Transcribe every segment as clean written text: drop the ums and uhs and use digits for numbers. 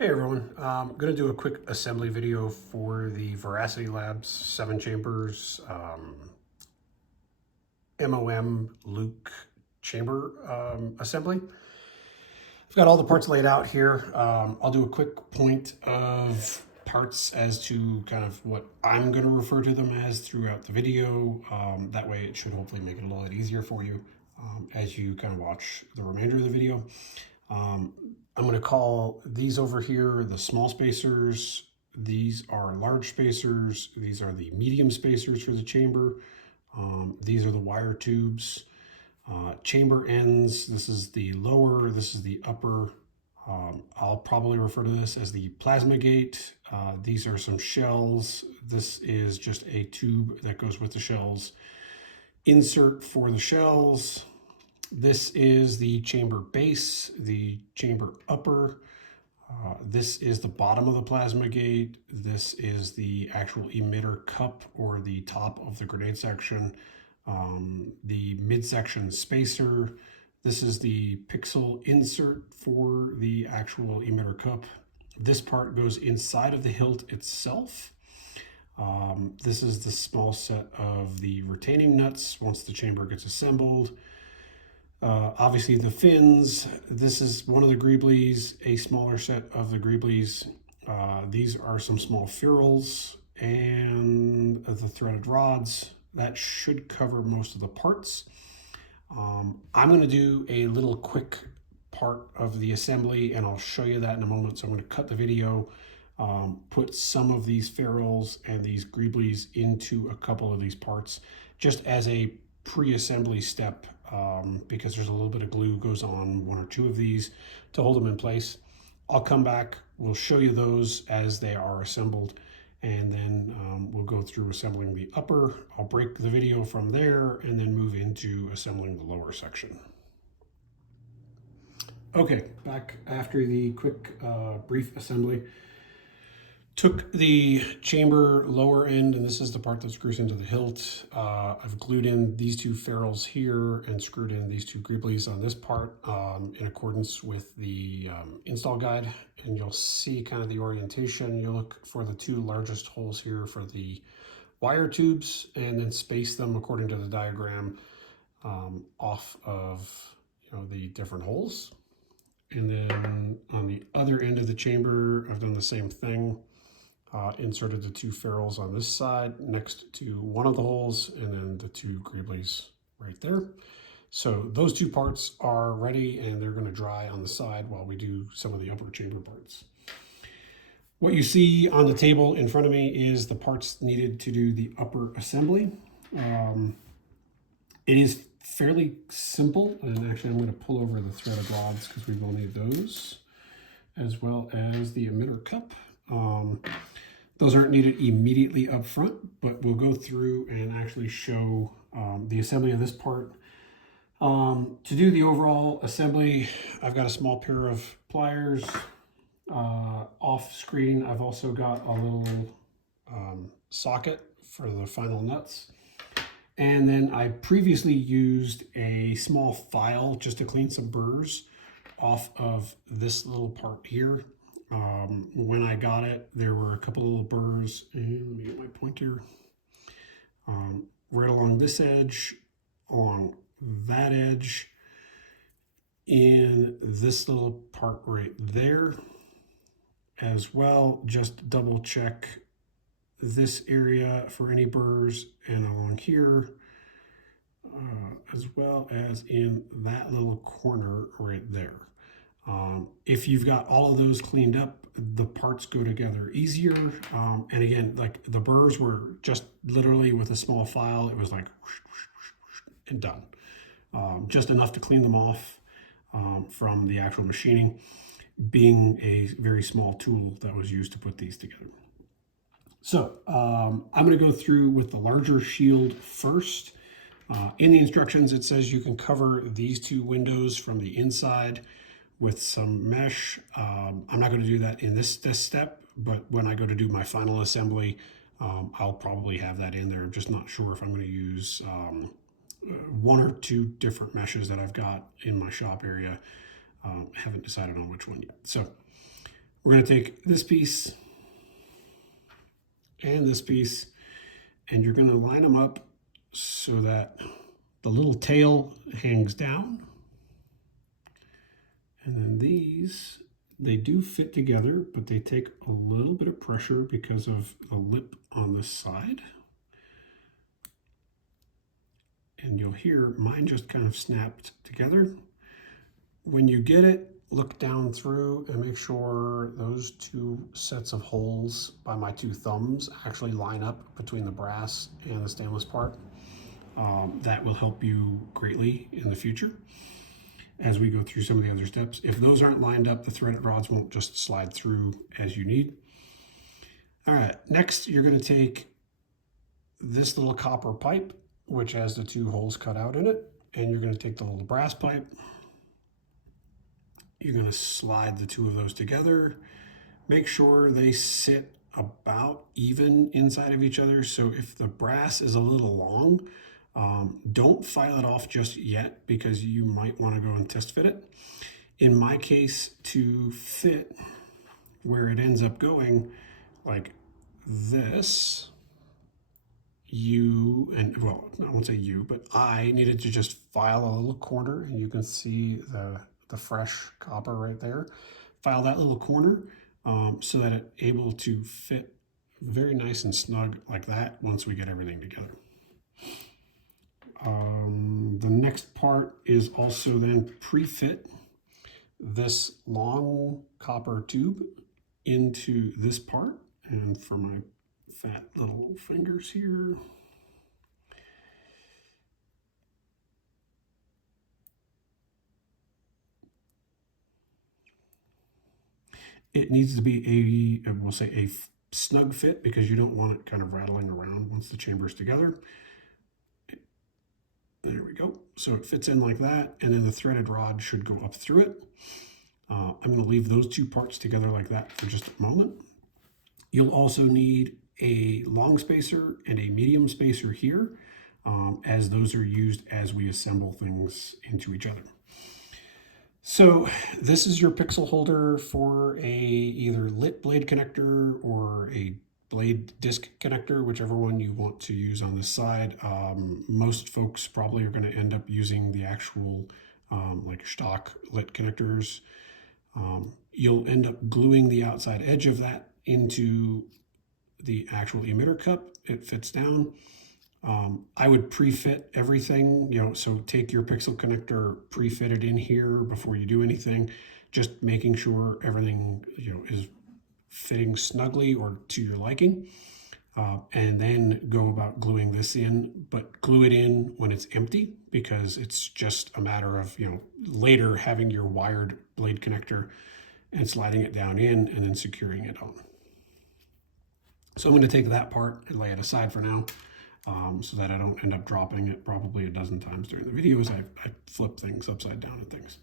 Hey everyone, I'm going to do a quick assembly video for the Veracity Labs 7 Chambers MoM Luke chamber assembly. I've got all the parts laid out here. I'll do a quick point of parts as to kind of what I'm going to refer to them as throughout the video. That way it should hopefully make it a little bit easier for you as you kind of watch the remainder of the video. I'm going to call these over here the small spacers. These are large spacers. These are the medium spacers for the chamber. These are the wire tubes. Chamber ends, this is the lower, this is the upper. I'll probably refer to this as the plasma gate. These are some shells. This is just a tube that goes with the shells. Insert for the shells. This is the chamber base, the chamber upper. This is the bottom of the plasma gate. This is the actual emitter cup or the top of the grenade section. The midsection spacer. This is the pixel insert for the actual emitter cup. This part goes inside of the hilt itself. This is the small set of the retaining nuts once the chamber gets assembled. Obviously the fins, this is one of the greeblies, a smaller set of the greeblies. These are some small ferrules and the threaded rods. That should cover most of the parts. I'm going to do a little quick part of the assembly and I'll show you that in a moment. So I'm going to cut the video, put some of these ferrules and these greeblies into a couple of these parts just as a pre-assembly step, because there's a little bit of glue goes on one or two of these to hold them in place. I'll come back, we'll show you those as they are assembled, and then we'll go through assembling the upper. I'll break the video from there and then move into assembling the lower section. Okay, back after the quick brief assembly. Took the chamber lower end, and this is the part that screws into the hilt. I've glued in these two ferrules here and screwed in these two greeblies on this part in accordance with the install guide. And you'll see kind of the orientation. You'll look for the two largest holes here for the wire tubes and then space them according to the diagram off of the different holes. And then on the other end of the chamber, I've done the same thing. Inserted the two ferrules on this side next to one of the holes and then the two greeblies right there. So those two parts are ready and they're going to dry on the side while we do some of the upper chamber parts. What you see on the table in front of me is the parts needed to do the upper assembly. It is fairly simple, and actually I'm going to pull over the threaded rods because we will need those, as well as the emitter cup. Those aren't needed immediately up front, but we'll go through and actually show the assembly of this part. To do the overall assembly, I've got a small pair of pliers. Off screen, I've also got a little socket for the final nuts. And then I previously used a small file just to clean some burrs off of this little part here. When I got it, there were a couple little burrs, and let me get my pointer, right along this edge, along that edge, in this little part right there as well. Just double check this area for any burrs, and along here, as well as in that little corner right there. If you've got all of those cleaned up, the parts go together easier. And again, like the burrs were just literally with a small file, it was like whoosh, whoosh, whoosh, whoosh, and done. Just enough to clean them off from the actual machining, being a very small tool that was used to put these together. So I'm going to go through with the larger shield first. In the instructions, it says you can cover these two windows from the inside with some mesh. I'm not going to do that in this step, but when I go to do my final assembly, I'll probably have that in there. I'm just not sure if I'm going to use one or two different meshes that I've got in my shop area. Haven't decided on which one yet. So We're going to take this piece and this piece, and you're going to line them up so that the little tail hangs down. And then these, they do fit together, but they take a little bit of pressure because of the lip on this side. And you'll hear mine just kind of snapped together. When you get it, look down through and make sure those two sets of holes by my two thumbs actually line up between the brass and the stainless part. That will help you greatly in the future as we go through some of the other steps. If those aren't lined up, the threaded rods won't just slide through as you need. All right, next you're going to take this little copper pipe, which has the two holes cut out in it, and you're going to take the little brass pipe. You're going to slide the two of those together. Make sure they sit about even inside of each other. So if the brass is a little long, don't file it off just yet because you might want to go and test fit it. In my case, to fit where it ends up going, like this, well, I won't say you, but I needed to just file a little corner, and you can see the fresh copper right there. File that little corner so that it's able to fit very nice and snug like that once we get everything together. The next part is also then pre-fit this long copper tube into this part. And for my fat little fingers here, it needs to be we'll say a snug fit because you don't want it kind of rattling around once the chamber's together. There we go. So it fits in like that, and then the threaded rod should go up through it. I'm going to leave those two parts together like that for just a moment. You'll also need a long spacer and a medium spacer here, as those are used as we assemble things into each other. So this is your pixel holder for a either lit blade connector or a blade disc connector, whichever one you want to use on this side. Most folks probably are going to end up using the actual like stock lit connectors. You'll end up gluing the outside edge of that into the actual emitter cup. It fits down. I would pre-fit everything, so take your pixel connector, pre-fit it in here before you do anything, just making sure everything, is fitting snugly or to your liking. And then go about gluing this in, but glue it in when it's empty because it's just a matter of, later having your wired blade connector and sliding it down in and then securing it on. So I'm going to take that part and lay it aside for now so that I don't end up dropping it probably a dozen times during the video as I flip things upside down and things.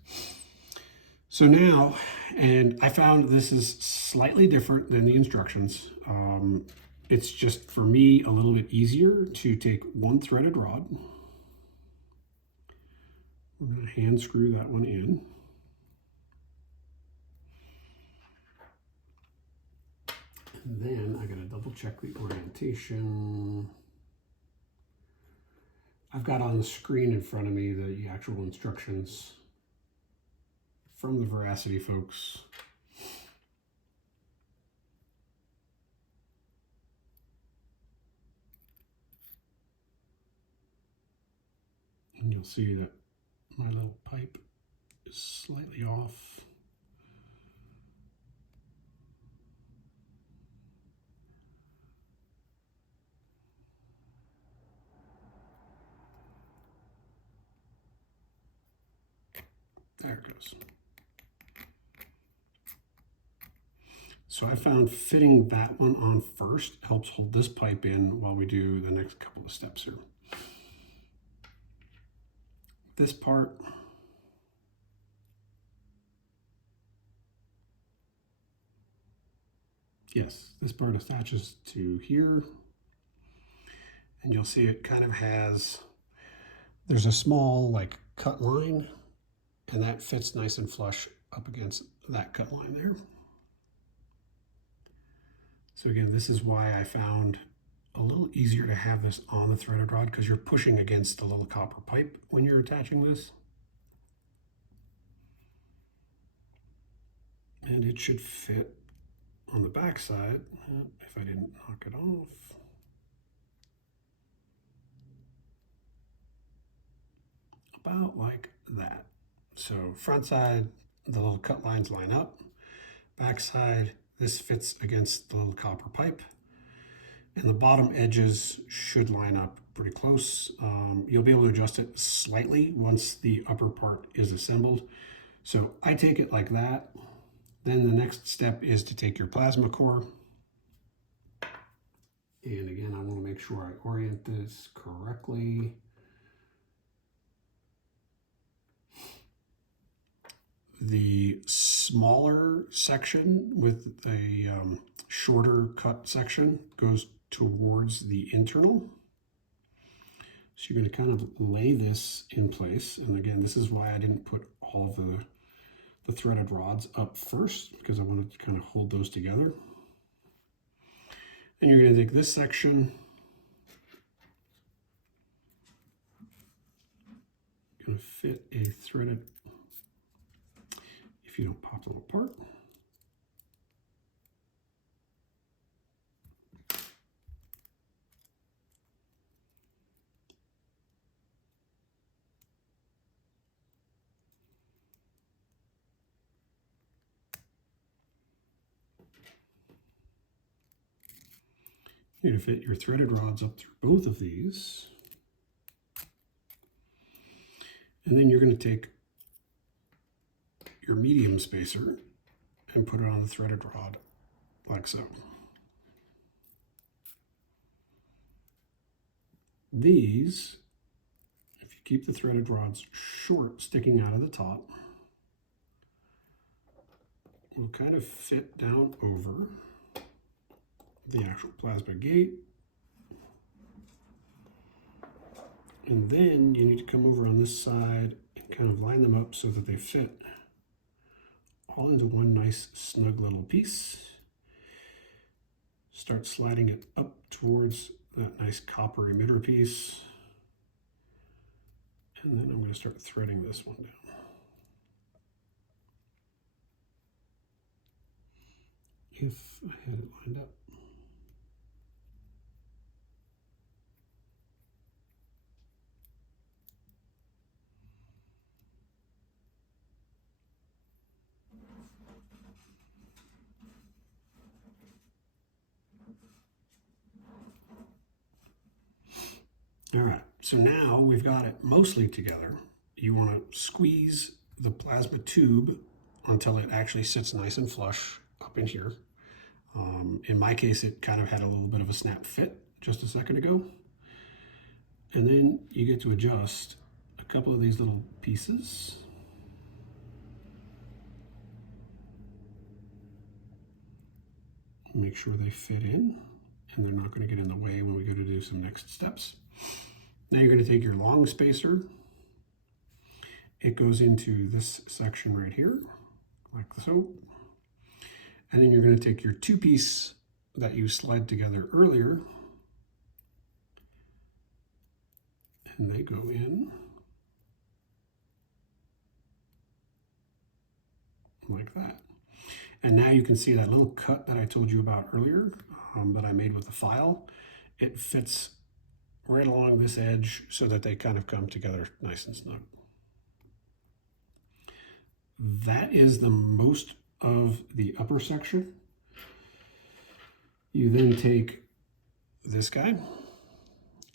So now, and I found this is slightly different than the instructions. It's just, for me, a little bit easier to take one threaded rod. We're going to hand screw that one in. And then I got to double check the orientation. I've got on the screen in front of me the actual instructions from the Veracity folks. And you'll see that my little pipe is slightly off. There it goes. So I found fitting that one on first helps hold this pipe in while we do the next couple of steps here. This part, yes, this part attaches to here, and you'll see it kind of has, there's a small like cut line, and that fits nice and flush up against that cut line there. So again, this is why I found a little easier to have this on the threaded rod, because you're pushing against the little copper pipe when you're attaching this. And it should fit on the back side if I didn't knock it off. About like that. So front side, the little cut lines line up. Back side, this fits against the little copper pipe. And the bottom edges should line up pretty close. You'll be able to adjust it slightly once the upper part is assembled. So I take it like that. Then the next step is to take your plasma core. And again, I want to make sure I orient this correctly. The smaller section with a shorter cut section goes towards the internal. So you're going to kind of lay this in place. And again, this is why I didn't put all the threaded rods up first, because I wanted to kind of hold those together. And you're going to take this section, going to fit a threaded, if you don't pop them apart. You're going to fit your threaded rods up through both of these. And then you're going to take your medium spacer and put it on the threaded rod like so. These, if you keep the threaded rods short sticking out of the top, will kind of fit down over the actual plasma gate. And then you need to come over on this side and kind of line them up so that they fit all into one nice snug little piece. Start sliding it up towards that nice copper emitter piece. And then I'm going to start threading this one down. If I had it lined up. All right, so now we've got it mostly together. You want to squeeze the plasma tube until it actually sits nice and flush up in here. In my case, it kind of had a little bit of a snap fit just a second ago. And then you get to adjust a couple of these little pieces. Make sure they fit in and they're not going to get in the way when we go to do some next steps. Now you're going to take your long spacer. It goes into this section right here, like so. And then you're going to take your two-piece that you slid together earlier, and they go in like that. And now you can see that little cut that I told you about earlier that I made with the file. It fits right along this edge so that they kind of come together nice and snug. That is the most of the upper section. You then take this guy,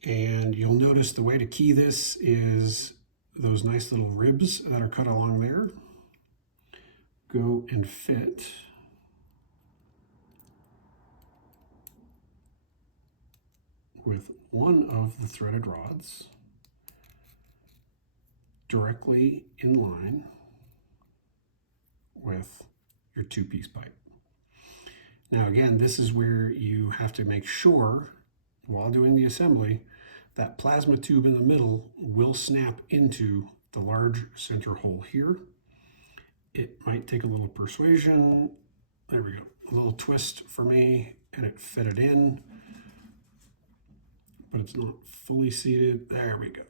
and you'll notice the way to key this is those nice little ribs that are cut along there go and fit with one of the threaded rods directly in line with your two-piece pipe. Now again, this is where you have to make sure while doing the assembly that plasma tube in the middle will snap into the large center hole here. It might take a little persuasion, There we go. A little twist for me, and it fitted in, but it's not fully seated. There we go.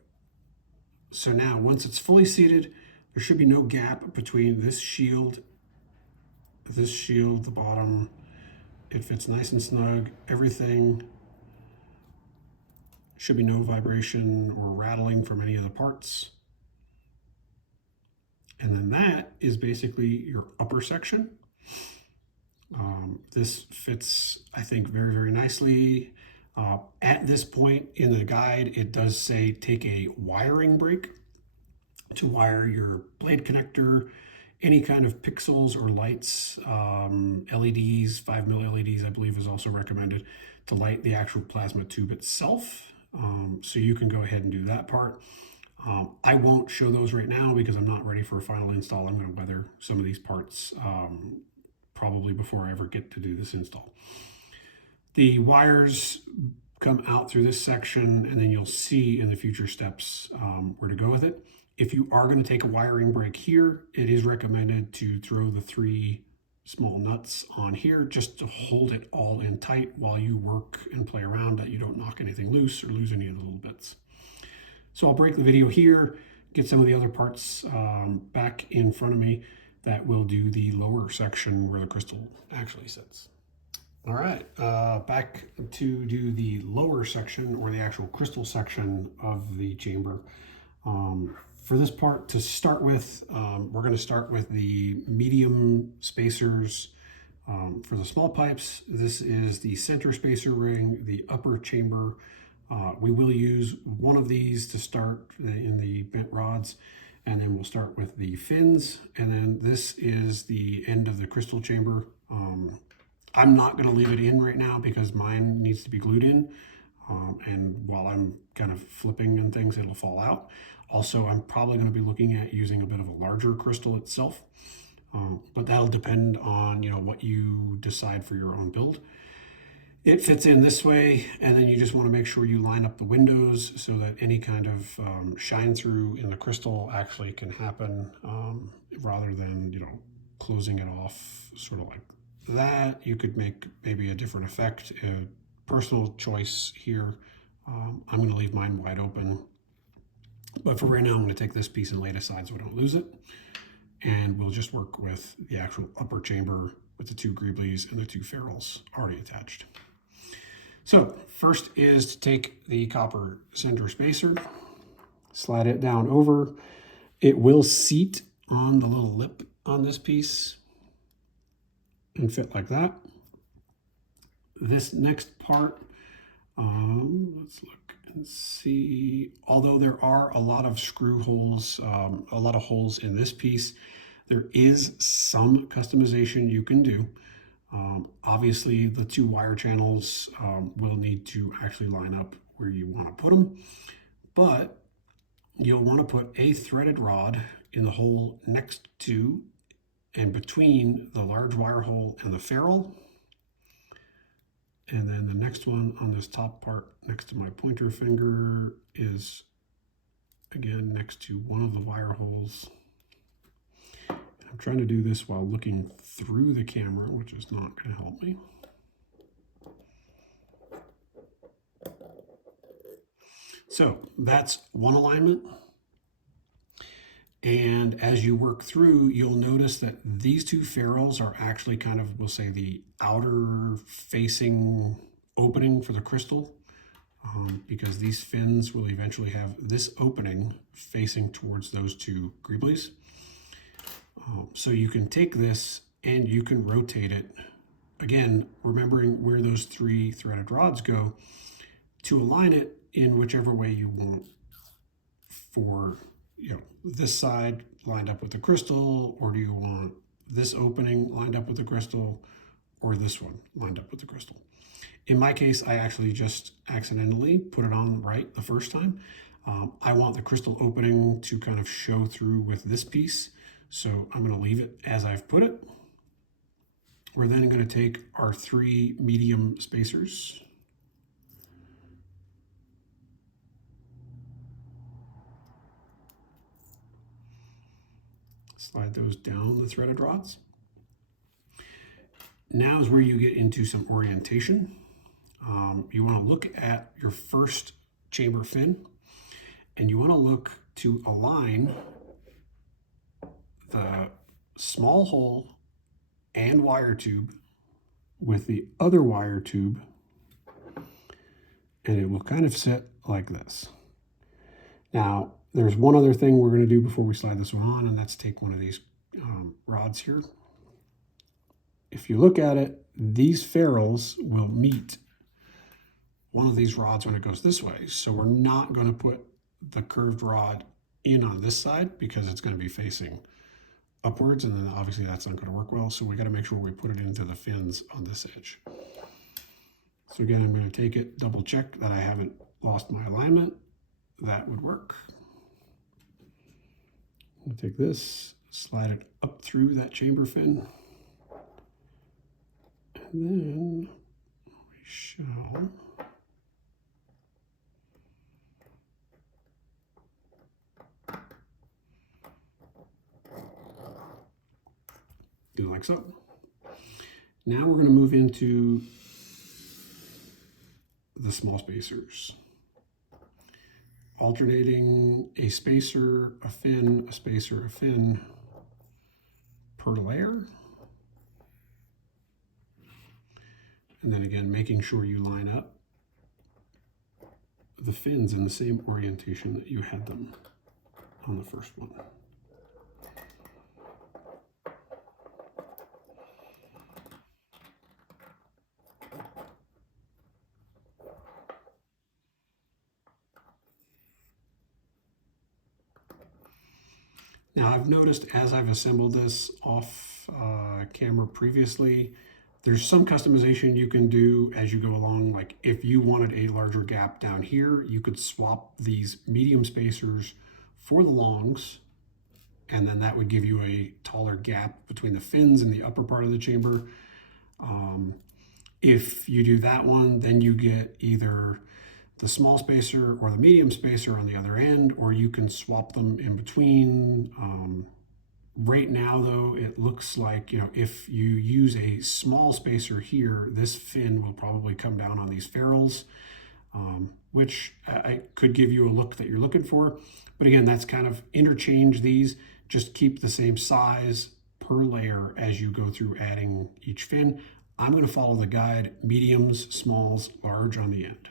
So now, once it's fully seated, there should be no gap between this shield, the bottom. It fits nice and snug. Everything should be no vibration or rattling from any of the parts. And then that is basically your upper section. This fits, I think, very, very nicely. At this point in the guide, it does say take a wiring break to wire your blade connector, any kind of pixels or lights, LEDs, 5mm LEDs, I believe is also recommended to light the actual plasma tube itself. So you can go ahead and do that part. I won't show those right now because I'm not ready for a final install. I'm going to weather some of these parts probably before I ever get to do this install. The wires come out through this section, and then you'll see in the future steps where to go with it. If you are going to take a wiring break here, it is recommended to throw the 3 small nuts on here just to hold it all in tight while you work and play around, that you don't knock anything loose or lose any of the little bits. So I'll break the video here, get some of the other parts back in front of me that will do the lower section where the crystal actually sits. All right, back to do the lower section, or the actual crystal section of the chamber. For this part to start with, we're going to start with the medium spacers for the small pipes. This is the center spacer ring, the upper chamber. We will use one of these to start in the bent rods, and then we'll start with the fins, and then this is the end of the crystal chamber. I'm not going to leave it in right now because mine needs to be glued in, and while I'm kind of flipping and things, it'll fall out. Also, I'm probably going to be looking at using a bit of a larger crystal itself, but that'll depend on what you decide for your own build. It fits in this way, and then you just want to make sure you line up the windows so that any kind of shine through in the crystal actually can happen, rather than closing it off sort of like that. You could make maybe a different effect, a personal choice here. I'm going to leave mine wide open, but for right now I'm going to take this piece and lay it aside so I don't lose it, and we'll just work with the actual upper chamber with the 2 greeblies and the 2 ferrules already attached. So first is to take the copper center spacer, slide it down over. It will seat on the little lip on this piece and fit like that. This next part, let's look and see. Although there are a lot of screw holes, a lot of holes in this piece, there is some customization you can do. Obviously, the 2 wire channels will need to actually line up where you want to put them, but you'll want to put a threaded rod in the hole next to and between the large wire hole and the ferrule. And then the next one on this top part next to my pointer finger is, again, next to one of the wire holes. I'm trying to do this while looking through the camera, which is not going to help me. So that's one alignment. And as you work through, you'll notice that these 2 ferrules are actually kind of, we'll say, the outer facing opening for the crystal, because these fins will eventually have this opening facing towards those 2 greeblies. So you can take this and you can rotate it, again, remembering where those 3 threaded rods go, to align it in whichever way you want for, this side lined up with the crystal, or do you want this opening lined up with the crystal, or this one lined up with the crystal. In my case, I actually just accidentally put it on right the first time. I want the crystal opening to kind of show through with this piece, so I'm going to leave it as I've put it. We're then going to take our 3 medium spacers, slide those down the threaded rods. Now is where you get into some orientation. You want to look at your first chamber fin, and you want to look to align the small hole and wire tube with the other wire tube, and it will kind of sit like this. Now, there's one other thing we're going to do before we slide this one on, and that's take one of these rods here. If you look at it, these ferrules will meet one of these rods when it goes this way. So we're not going to put the curved rod in on this side because it's going to be facing upwards, and then obviously that's not going to work well. So we got to make sure we put it into the fins on this edge. So again, I'm going to take it, double check that I haven't lost my alignment. That would work. I'll take this, slide it up through that chamber fin, and then we shall do like so. Now we're going to move into the small spacers, alternating a spacer, a fin, a spacer, a fin per layer. And then again, making sure you line up the fins in the same orientation that you had them on the first one. Now I've noticed as I've assembled this off camera previously, there's some customization you can do as you go along. Like if you wanted a larger gap down here, you could swap these medium spacers for the longs, and then that would give you a taller gap between the fins and the upper part of the chamber. If you do that one, then you get either the small spacer or the medium spacer on the other end, or you can swap them in between. Right now though, it looks like, if you use a small spacer here, this fin will probably come down on these ferrules, which I could give you a look that you're looking for. But again, that's kind of interchange these, just keep the same size per layer as you go through adding each fin. I'm going to follow the guide, mediums, smalls, large on the end.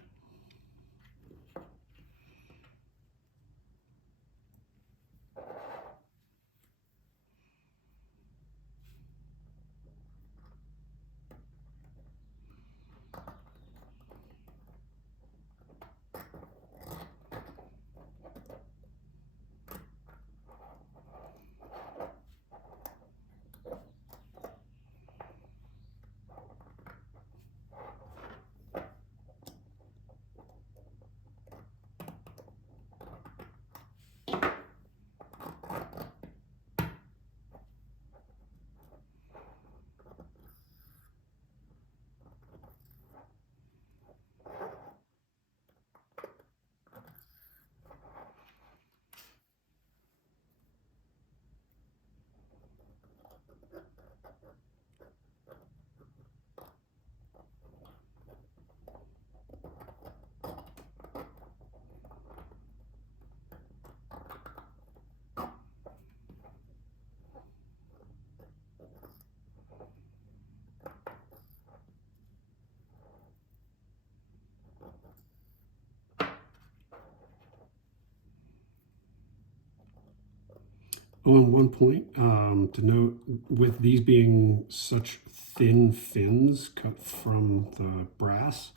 Oh, and one point to note, with these being such thin fins cut from the brass,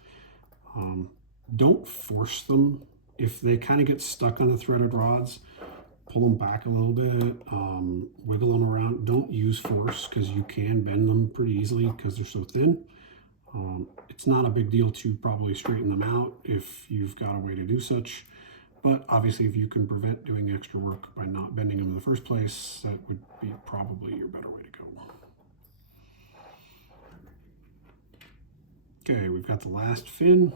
don't force them. If they kind of get stuck on the threaded rods, pull them back a little bit, wiggle them around. Don't use force because you can bend them pretty easily because they're so thin. It's not a big deal to probably straighten them out if you've got a way to do such. But obviously, if you can prevent doing extra work by not bending them in the first place, that would be probably your better way to go. Okay, we've got the last fin.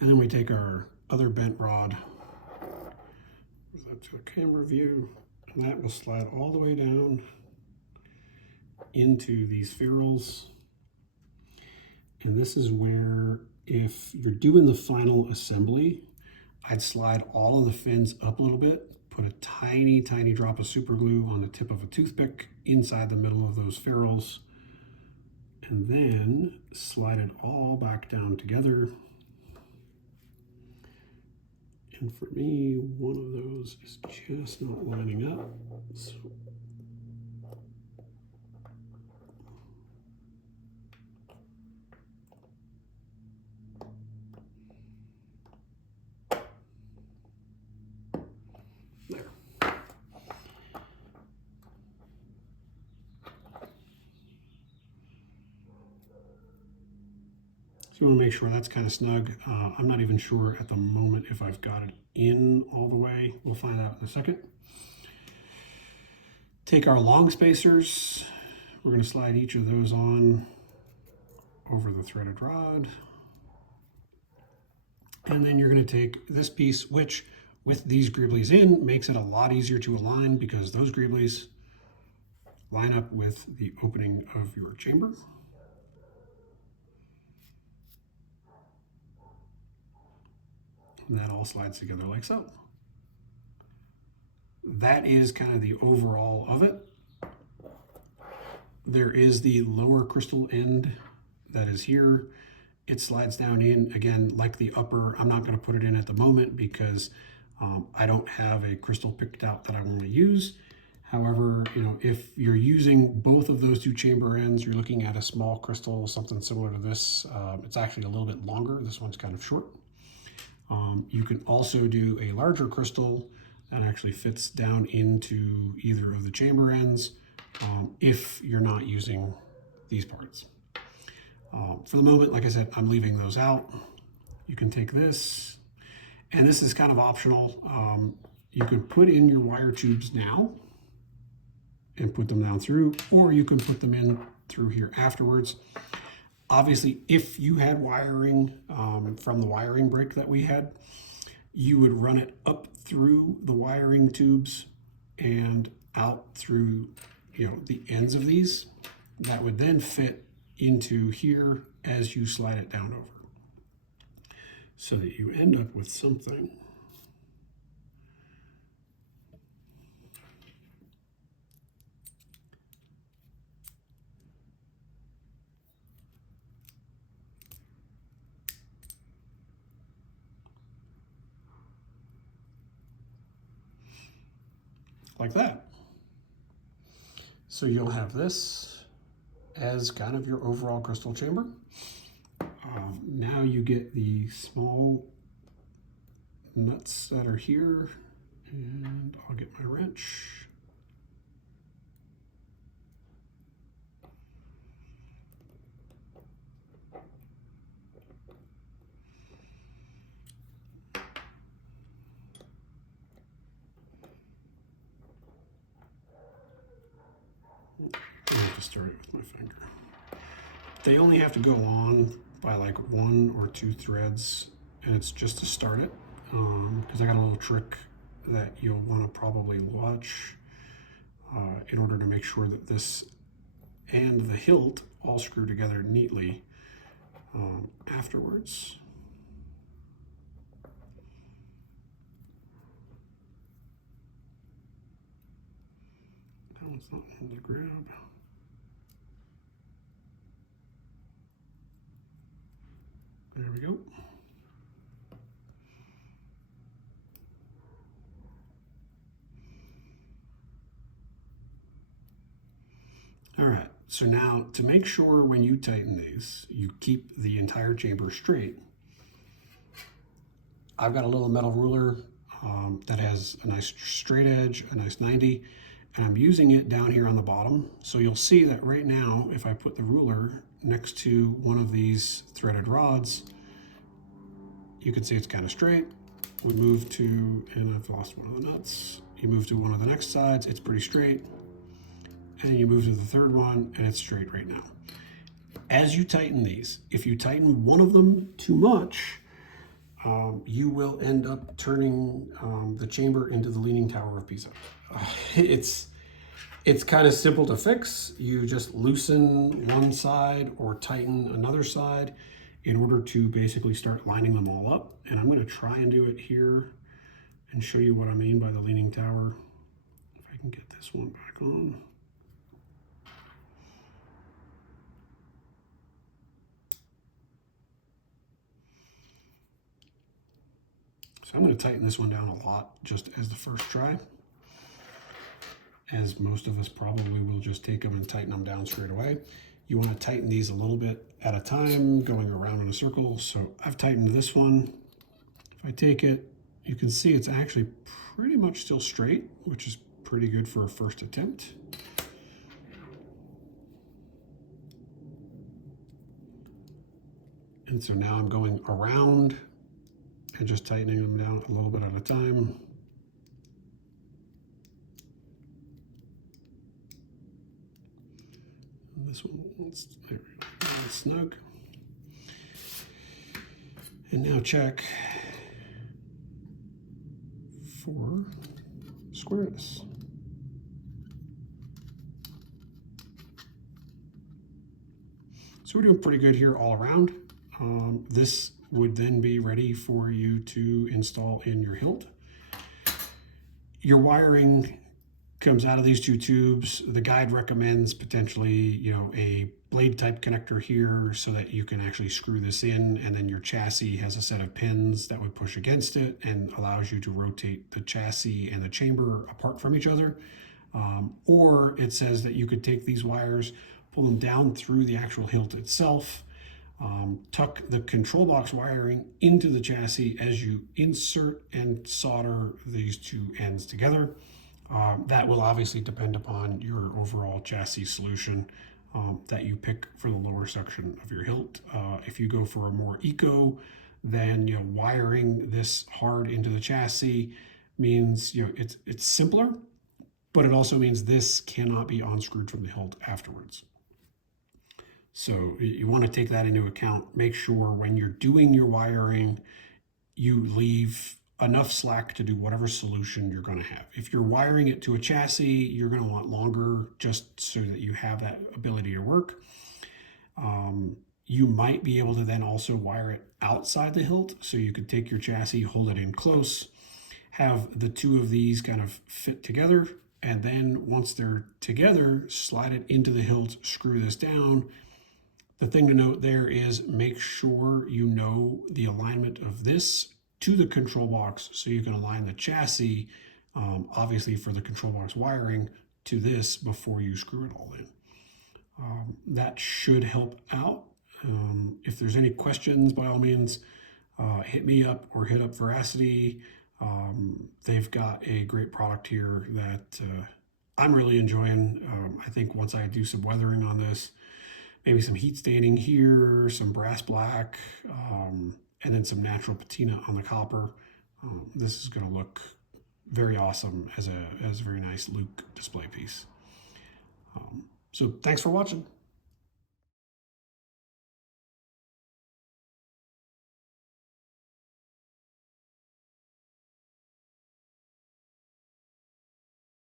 And then we take our other bent rod to a camera view, and that will slide all the way down into these ferrules. And this is where, if you're doing the final assembly, I'd slide all of the fins up a little bit, put a tiny, tiny drop of super glue on the tip of a toothpick inside the middle of those ferrules, and then slide it all back down together. And for me, one of those is just not lining up. So there. So you want to make sure that's kind of snug. I'm not even sure at the moment if I've got it in all the way. We'll find out in a second. Take our long spacers. We're going to slide each of those on over the threaded rod. And then you're going to take this piece, which with these greeblies in makes it a lot easier to align because those greeblies line up with the opening of your chamber. And that all slides together like so. That is kind of the overall of it. There is the lower crystal end that is here. It slides down in, again, like the upper. I'm not going to put it in at the moment because I don't have a crystal picked out that I want to use. However, you know, if you're using both of those two chamber ends, you're looking at a small crystal, something similar to this. It's actually a little bit longer. This one's kind of short. You can also do a larger crystal that actually fits down into either of the chamber ends if you're not using these parts. For the moment, like I said, I'm leaving those out. You can take this, and this is kind of optional. You can put in your wire tubes now and put them down through, or you can put them in through here afterwards. Obviously, if you had wiring from the wiring break that we had, you would run it up through the wiring tubes and out through, you know, the ends of these. That would then fit into here as you slide it down over, so that you end up with something like that. So you'll have this as kind of your overall crystal chamber. Now you get the small nuts that are here, and I'll get my wrench. I have to start it with my finger. They only have to go on by like 1 or 2 threads, and it's just to start it, because I got a little trick that you'll want to probably watch in order to make sure that this and the hilt all screw together neatly afterwards. That one's not one to grab. There we go. All right, so now to make sure when you tighten these, you keep the entire chamber straight, I've got a little metal ruler that has a nice straight edge, a nice 90, and I'm using it down here on the bottom. So you'll see that right now, if I put the ruler next to one of these threaded rods, you can see it's kind of straight. We move to, and I've lost one of the nuts. You move to one of the next sides, it's pretty straight. And you move to the third one, and it's straight right now. As you tighten these, if you tighten one of them too much, you will end up turning the chamber into the Leaning Tower of Pisa. It's kind of simple to fix. You just loosen one side or tighten another side in order to basically start lining them all up. And I'm going to try and do it here and show you what I mean by the Leaning Tower. If I can get this one back on. So I'm going to tighten this one down a lot just as the first try. As most of us probably will just take them and tighten them down straight away. You want to tighten these a little bit at a time, going around in a circle. So I've tightened this one. If I take it, you can see it's actually pretty much still straight, which is pretty good for a first attempt. And so now I'm going around and just tightening them down a little bit at a time. This one, there we go, snug. And now check for squareness. So we're doing pretty good here all around. This would then be ready for you to install in your hilt. Your wiring comes out of these two tubes. The guide recommends potentially, a blade type connector here so that you can actually screw this in, and then your chassis has a set of pins that would push against it and allows you to rotate the chassis and the chamber apart from each other. Or it says that you could take these wires, pull them down through the actual hilt itself, tuck the control box wiring into the chassis as you insert and solder these two ends together. That will obviously depend upon your overall chassis solution that you pick for the lower section of your hilt. If you go for a more eco, then wiring this hard into the chassis means it's simpler, but it also means this cannot be unscrewed from the hilt afterwards. So you want to take that into account. Make sure when you're doing your wiring, you leave enough slack to do whatever solution you're going to have. If you're wiring it to a chassis, you're going to want longer just so that you have that ability to work. You might be able to then also wire it outside the hilt. So you could take your chassis, hold it in close, have the two of these kind of fit together. And then once they're together, slide it into the hilt, screw this down. The thing to note there is make sure you know the alignment of this to the control box so you can align the chassis, obviously for the control box wiring, to this before you screw it all in. That should help out. If there's any questions, by all means, hit me up or hit up Veracity. They've got a great product here that I'm really enjoying. I think once I do some weathering on this, maybe some heat staining here, some brass black, and then some natural patina on the copper. This is going to look very awesome as a very nice Luke display piece. So thanks for watching.